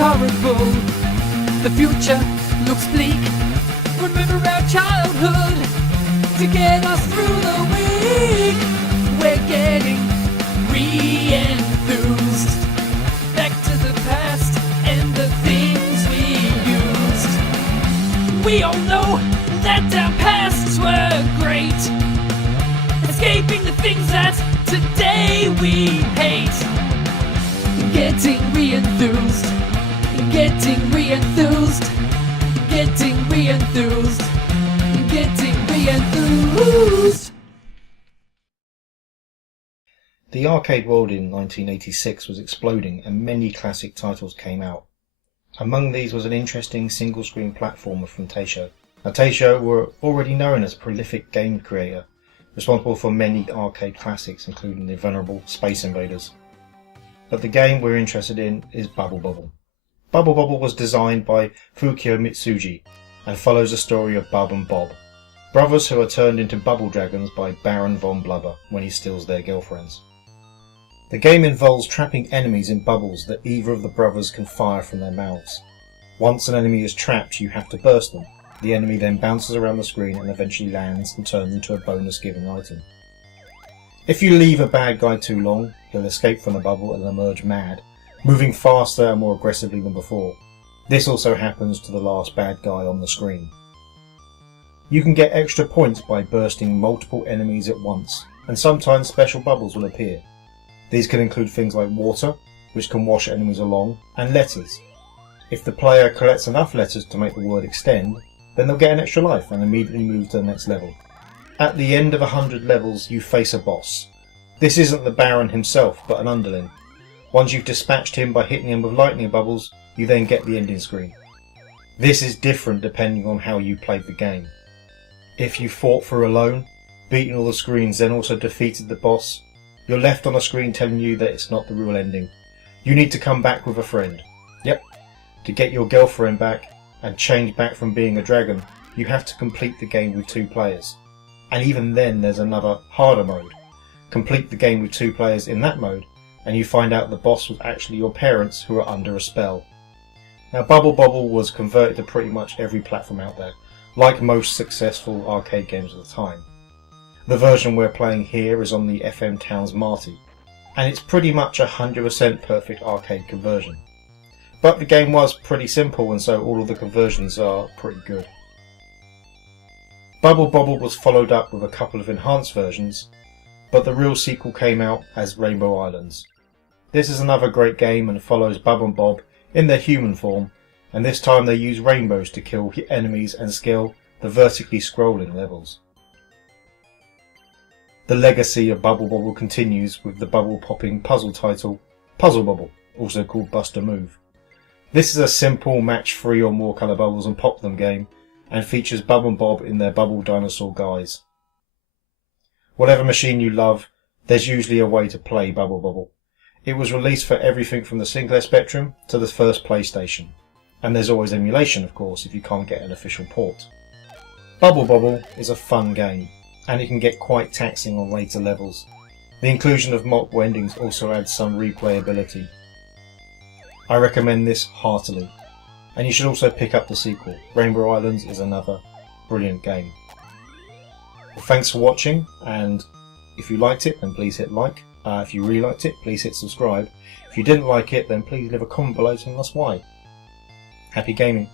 horrible. The future looks bleak. Remember our childhood to get us through the week. We're getting re-enthused. Back to the past and the things we used. We all know that our pasts were great, escaping the things that today we hate. Getting re-enthused, getting re-enthused, getting re-enthused, getting re-enthused. The arcade world in 1986 was exploding and many classic titles came out. Among these was an interesting single-screen platformer from Taisho. Now, Taisho were already known as a prolific game creator, responsible for many arcade classics including the venerable Space Invaders. But the game we're interested in is Bubble Bobble. Bubble Bobble was designed by Fukio Mitsuji and follows the story of Bub and Bob, brothers who are turned into bubble dragons by Baron von Blubber when he steals their girlfriends. The game involves trapping enemies in bubbles that either of the brothers can fire from their mouths. Once an enemy is trapped, you have to burst them. The enemy then bounces around the screen and eventually lands and turns into a bonus-giving item. If you leave a bad guy too long, he'll escape from the bubble and emerge mad, moving faster and more aggressively than before. This also happens to the last bad guy on the screen. You can get extra points by bursting multiple enemies at once, and sometimes special bubbles will appear. These can include things like water, which can wash enemies along, and letters. If the player collects enough letters to make the word extend, then they'll get an extra life and immediately move to the next level. At the end of 100 levels you face a boss. This isn't the Baron himself, but an underling. Once you've dispatched him by hitting him with lightning bubbles, you then get the ending screen. This is different depending on how you played the game. If you fought for alone, beaten all the screens, then also defeated the boss, you're left on a screen telling you that it's not the real ending. You need to come back with a friend. Yep, to get your girlfriend back and change back from being a dragon, you have to complete the game with 2 players. And even then there's another, harder mode. Complete the game with 2 players in that mode, and you find out the boss was actually your parents who are under a spell. Now, Bubble Bobble was converted to pretty much every platform out there, like most successful arcade games of the time. The version we're playing here is on the FM Towns Marty, and it's pretty much 100% perfect arcade conversion. But the game was pretty simple, and so all of the conversions are pretty good. Bubble Bobble was followed up with a couple of enhanced versions, but the real sequel came out as Rainbow Islands. This is another great game and follows Bub and Bob in their human form, and this time they use rainbows to kill enemies and scale the vertically scrolling levels. The legacy of Bubble Bobble continues with the bubble-popping puzzle title Puzzle Bobble, also called Bust a Move. This is a simple match 3 or more colour bubbles and pop them game, and features Bub and Bob in their bubble dinosaur guise. Whatever machine you love, there's usually a way to play Bubble Bobble. It was released for everything from the Sinclair Spectrum to the first PlayStation, and there's always emulation of course if you can't get an official port. Bubble Bobble is a fun game, and it can get quite taxing on later levels. The inclusion of multiple endings also adds some replayability. I recommend this heartily, and you should also pick up the sequel. Rainbow Islands is another brilliant game. Well, thanks for watching, and if you liked it then please hit like. If you really liked it, please hit subscribe. If you didn't like it, then please leave a comment below telling us why. Happy gaming!